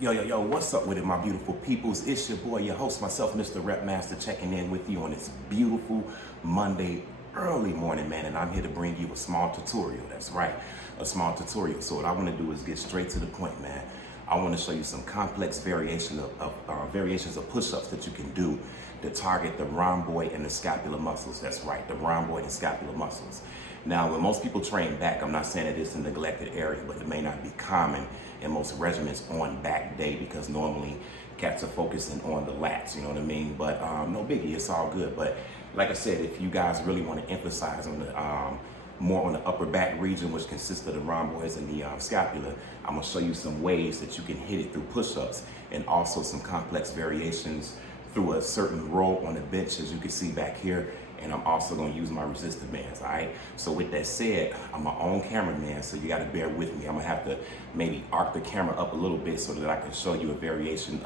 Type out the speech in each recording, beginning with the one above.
Yo, what's up with it, my beautiful peoples? It's your boy, your host, myself, Mr. Rep Master, checking in with you on this beautiful Monday early morning, man, and I'm here to bring you a small tutorial. That's right, a small tutorial. So what I want to do is get straight to the point, man. I want to show you some complex variations of push-ups that you can do to target the rhomboid and the scapular muscles. That's right, the rhomboid and scapular muscles. Now, when most people train back, I'm not saying that it's a neglected area, but it may not be common in most regimens on back day because normally cats are focusing on the lats, you know what I mean? But no biggie, it's all good. But like I said, if you guys really want to emphasize on the more on the upper back region, which consists of the rhomboids and the scapula, I'm gonna show you some ways that you can hit it through push-ups and also some complex variations through a certain row on the bench, as you can see back here. And I'm also gonna use my resistor bands, all right? So with that said, I'm my own cameraman, so you gotta bear with me. I'm gonna have to maybe arc the camera up a little bit so that I can show you a variation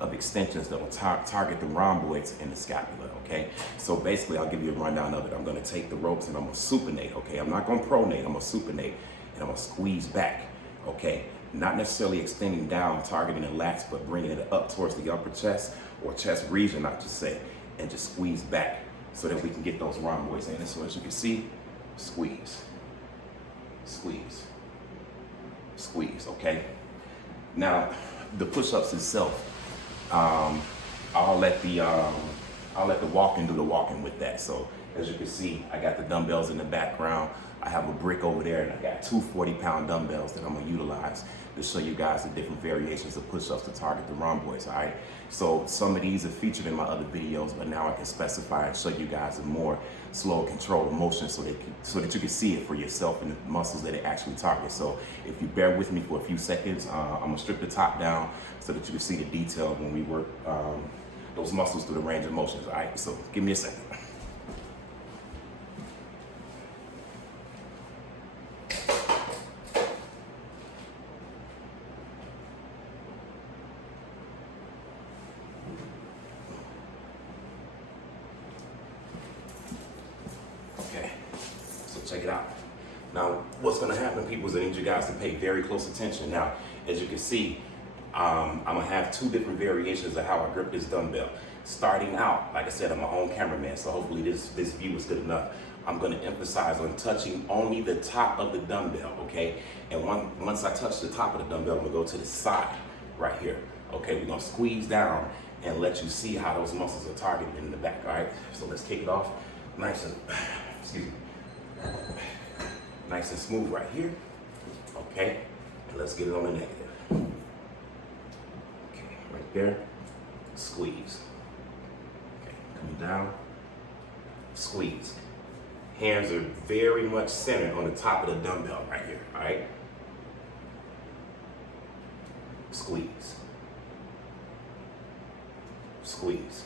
of extensions that will target the rhomboids and the scapula, okay? So basically, I'll give you a rundown of it. I'm gonna take the ropes and I'm gonna supinate, okay? I'm not gonna pronate, I'm gonna supinate, and I'm gonna squeeze back, okay? Not necessarily extending down, targeting the lats, but bringing it up towards the upper chest or chest region, I should say, and just squeeze back so that we can get those rhomboids in. And so as you can see, squeeze, squeeze, squeeze, okay? Now, the push-ups itself, I'll let the walking do the walking with that. So as you can see, I got the dumbbells in the background. I have a brick over there and I got two 40-pound dumbbells that I'm gonna utilize to show you guys the different variations of push-ups to target the rhomboids, all right? So some of these are featured in my other videos, but now I can specify and show you guys a more slow, controlled motion so that you can see it for yourself and the muscles that it actually targets. So if you bear with me for a few seconds, I'm gonna strip the top down so that you can see the detail when we work those muscles through the range of motions, all right? So give me a second. Check it out. Now, what's gonna happen, people, is I need you guys to pay very close attention. Now, as you can see, I'm gonna have two different variations of how I grip this dumbbell. Starting out, like I said, I'm my own cameraman, so hopefully this view is good enough. I'm gonna emphasize on touching only the top of the dumbbell, okay? And once I touch the top of the dumbbell, I'm gonna go to the side right here, okay? We're gonna squeeze down and let you see how those muscles are targeted in the back, all right? So let's kick it off nice and, excuse me. Nice and smooth right here, okay? And let's get it on the negative. Okay, right there, squeeze. Okay, coming down, squeeze. Hands are very much centered on the top of the dumbbell right here, all right? Squeeze. Squeeze.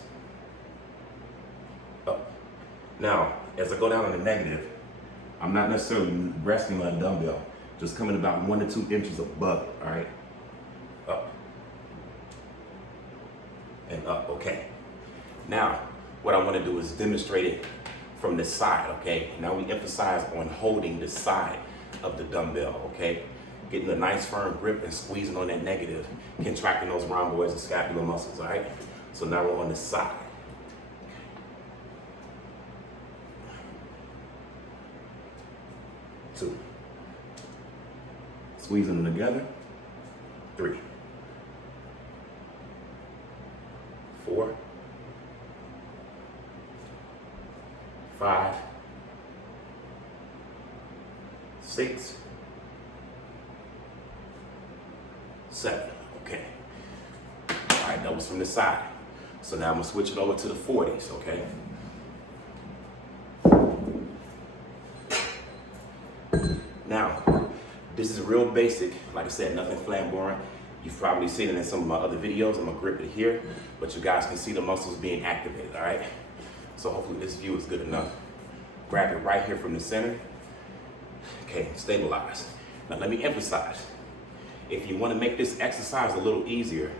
Up. Now, as I go down on the negative, I'm not necessarily resting on a dumbbell, just coming about 1 to 2 inches above it, all right? Up. And up, okay. Now, what I wanna do is demonstrate it from the side, okay? Now we emphasize on holding the side of the dumbbell, okay? Getting a nice firm grip and squeezing on that negative, contracting those rhomboids and scapular muscles, all right? So now we're on the side. 2. Squeezing them together. 3. 4. 5. 6. 7. Okay. All right, that was from the side. So now I'm gonna switch it over to the 40s, okay? Now, this is real basic. Like I said, nothing flamboyant. You've probably seen it in some of my other videos. I'm gonna grip it here, but you guys can see the muscles being activated, all right? So hopefully this view is good enough. Grab it right here from the center. Okay, stabilize. Now let me emphasize, if you wanna make this exercise a little easier,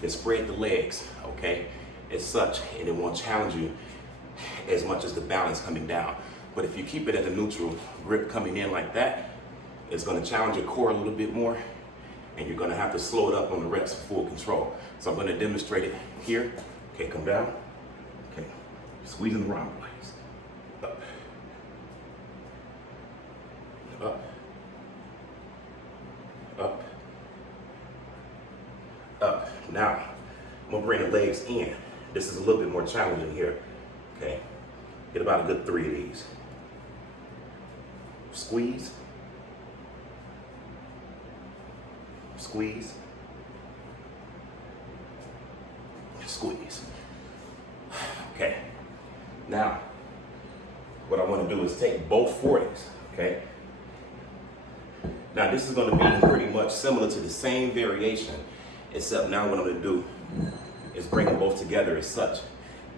then spread the legs, okay? As such, and it won't challenge you as much as the balance coming down. But if you keep it at a neutral grip coming in like that, it's gonna challenge your core a little bit more and you're gonna have to slow it up on the reps for full control. So I'm gonna demonstrate it here. Okay, come down. Okay, squeezing the rhomboids. Up. Up. Up. Up. Now, I'm gonna bring the legs in. This is a little bit more challenging here. Okay, get about a good 3 of these. Squeeze. Squeeze. Squeeze. Okay. Now, what I want to do is take both 40s, okay? Now, this is going to be pretty much similar to the same variation, except now what I'm going to do is bring them both together as such.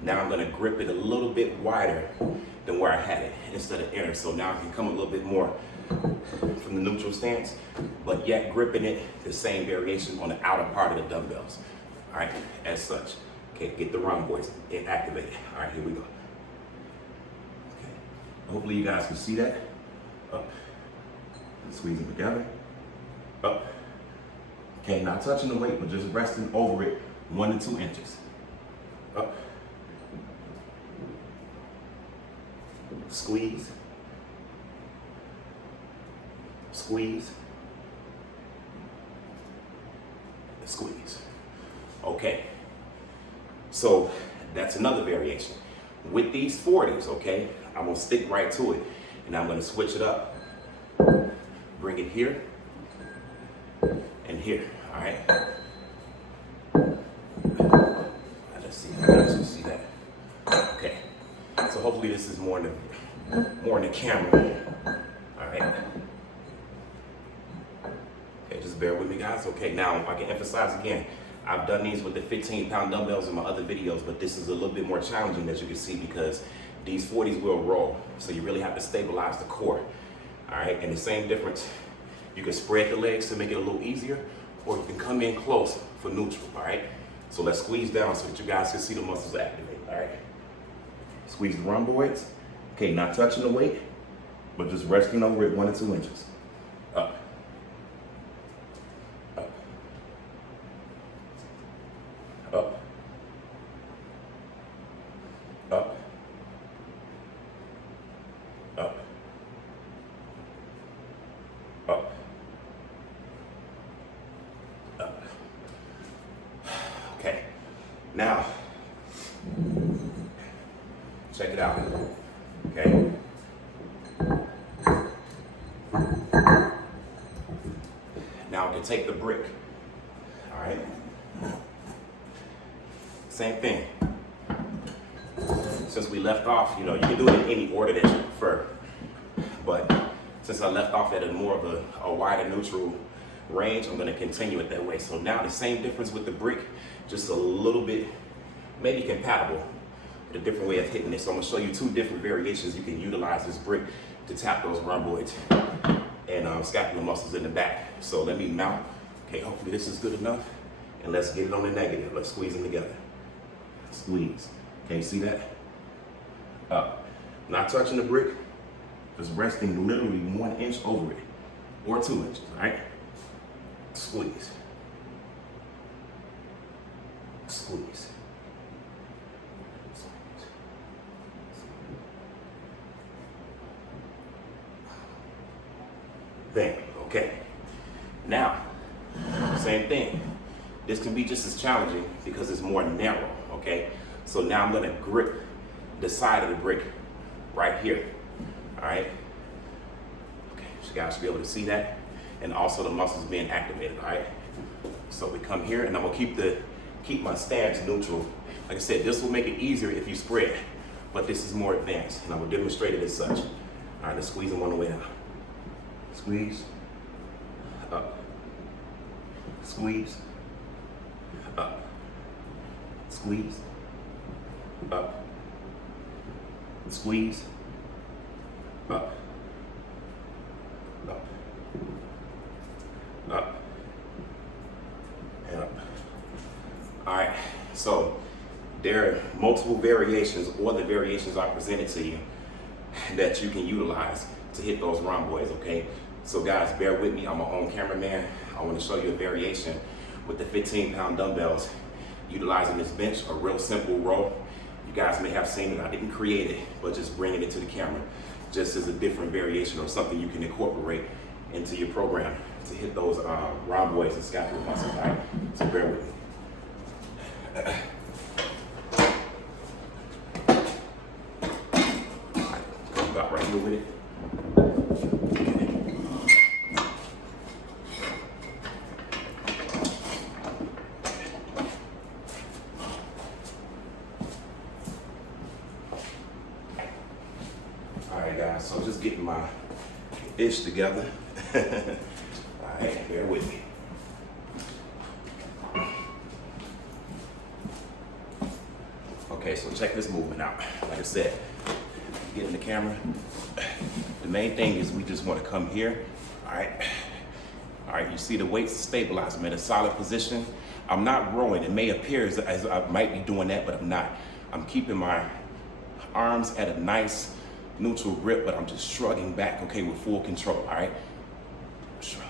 Now I'm going to grip it a little bit wider than where I had it instead of inner. So now I can come a little bit more from the neutral stance, but yet gripping it the same variation on the outer part of the dumbbells. All right, as such. Okay, get the rhomboids activated. All right, here we go. Okay, hopefully you guys can see that. Up, squeeze them together. Up. Okay, not touching the weight, but just resting over it 1 to 2 inches. Up. Squeeze. Squeeze. Squeeze. Okay. So that's another variation. With these 40s, okay, I'm gonna stick right to it. And I'm gonna switch it up. Bring it here and here, all right? Let's see if I can actually see that. Okay. So hopefully this is more in the camera. All right. Okay, just bear with me, guys. Okay, now I can emphasize again, I've done these with the 15-pound dumbbells in my other videos, but this is a little bit more challenging, as you can see, because these 40s will roll. So you really have to stabilize the core. All right, and the same difference, you can spread the legs to make it a little easier, or you can come in close for neutral, all right? So let's squeeze down so that you guys can see the muscles activate, all right? Squeeze the rhomboids. Okay, not touching the weight, but just resting over it 1 to 2 inches. Up. Up. Up. Up. Up. Up. Up. Okay. Now, check it out. Okay. Now I can take the brick. All right. Same thing. Since we left off, you can do it in any order that you prefer. But since I left off at a more of a wider neutral range, I'm going to continue it that way. So now the same difference with the brick, just a little bit maybe compatible. A different way of hitting it. So I'm gonna show you 2 different variations you can utilize this brick to tap those rhomboids and scapular muscles in the back. So let me mount. Okay, hopefully this is good enough. And let's get it on the negative. Let's squeeze them together. Squeeze. Can you see that? Up. Not touching the brick, just resting literally 1 inch over it, or 2 inches, all right? Squeeze. Squeeze. Bam. Okay. Now, same thing. This can be just as challenging because it's more narrow, okay? So now I'm gonna grip the side of the brick right here, all right? Okay, you guys should be able to see that. And also the muscles being activated, all right? So we come here and I'm gonna keep my stance neutral. Like I said, this will make it easier if you spread, but this is more advanced and I will demonstrate it as such. All right, let's squeeze them on the way down. Squeeze, up, squeeze, up, squeeze, up, squeeze, up, up, up, and up. All right, so there are multiple variations, or the variations I presented to you, that you can utilize to hit those rhomboids, okay? So guys, bear with me, I'm my own cameraman. I want to show you a variation with the 15-pound dumbbells, utilizing this bench, a real simple row. You guys may have seen it, I didn't create it, but just bringing it to the camera, just as a different variation or something you can incorporate into your program to hit those rhomboids and scapula muscles, all right? So bear with me. All right, come about right here with it. Guys, so just getting my ish together. All right, bear with me. Okay, so check this movement out. Like I said, get in the camera. The main thing is we just want to come here. All right, you see the weights stabilized. I'm in a solid position. I'm not rowing. It may appear as I might be doing that, but I'm not. I'm keeping my arms at a nice neutral grip, but I'm just shrugging back, okay, with full control, all right? Shrug,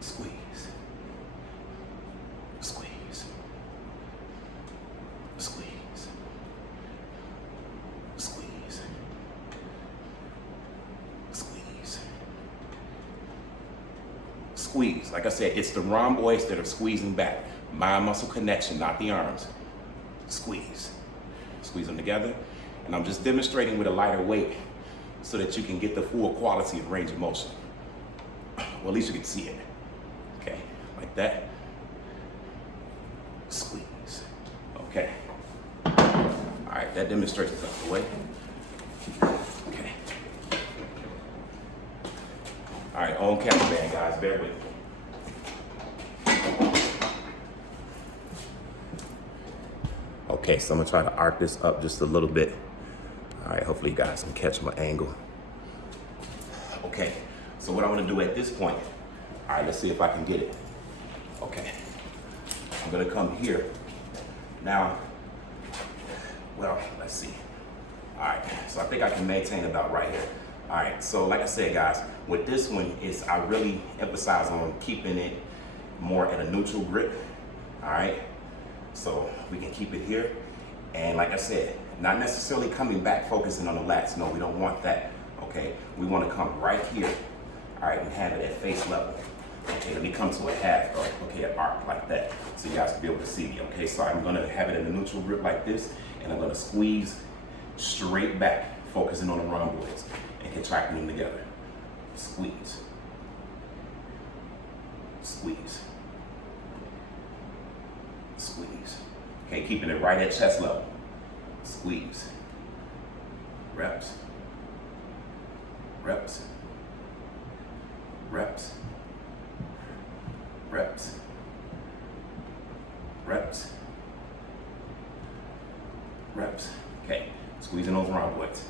squeeze, squeeze, squeeze, squeeze, squeeze, squeeze. Like I said, it's the rhomboids that are squeezing back. Mind muscle connection, not the arms. Squeeze, squeeze them together. And I'm just demonstrating with a lighter weight so that you can get the full quality of range of motion. Well, at least you can see it. Okay, like that. Squeeze. Okay. All right, that demonstrates it out the way. Okay. All right, on camera band, guys, bear with me. Okay, so I'm gonna try to arc this up just a little bit. All right, hopefully you guys can catch my angle. Okay, so what I'm gonna do at this point, all right, let's see if I can get it. Okay, I'm gonna come here. Now, well, let's see. All right, so I think I can maintain about right here. All right, so like I said, guys, with this one, I really emphasize on keeping it more at a neutral grip, all right? So we can keep it here. And like I said, not necessarily coming back, focusing on the lats. No, we don't want that, okay? We want to come right here, all right, and have it at face level. Okay, let me come to a half, okay, an arc like that, so you guys can be able to see me, okay? So I'm gonna have it in a neutral grip like this, and I'm gonna squeeze straight back, focusing on the rhomboids and contracting them together. Squeeze, squeeze, squeeze. Okay, keeping it right at chest level. Squeeze. Reps. Reps. Reps. Reps. Reps. Reps. Okay, squeezing those rhomboids.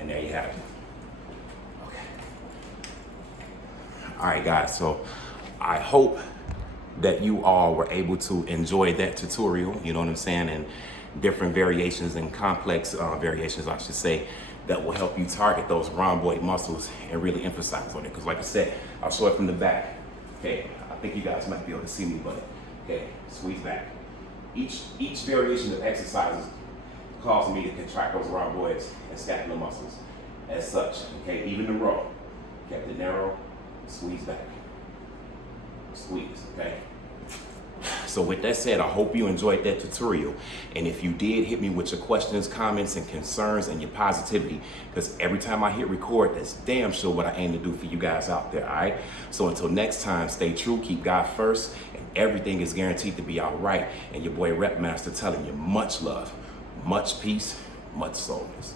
And there you have it. Okay. All right, guys, so I hope that you all were able to enjoy that tutorial, you know what I'm saying, and different variations and complex variations, I should say, that will help you target those rhomboid muscles and really emphasize on it. Because like I said, I'll show it from the back. Okay, I think you guys might be able to see me, but okay, squeeze back. Each variation of exercises causes me to contract those rhomboids and scapular muscles as such. Okay, even the row, kept it narrow, squeeze back. Squeeze, okay? So with that said, I hope you enjoyed that tutorial. And if you did, hit me with your questions, comments, and concerns and your positivity, because every time I hit record, that's damn sure what I aim to do for you guys out there, all right? So until next time, stay true, keep God first, and everything is guaranteed to be all right. And your boy Rep Master telling you much love, much peace, much soulness.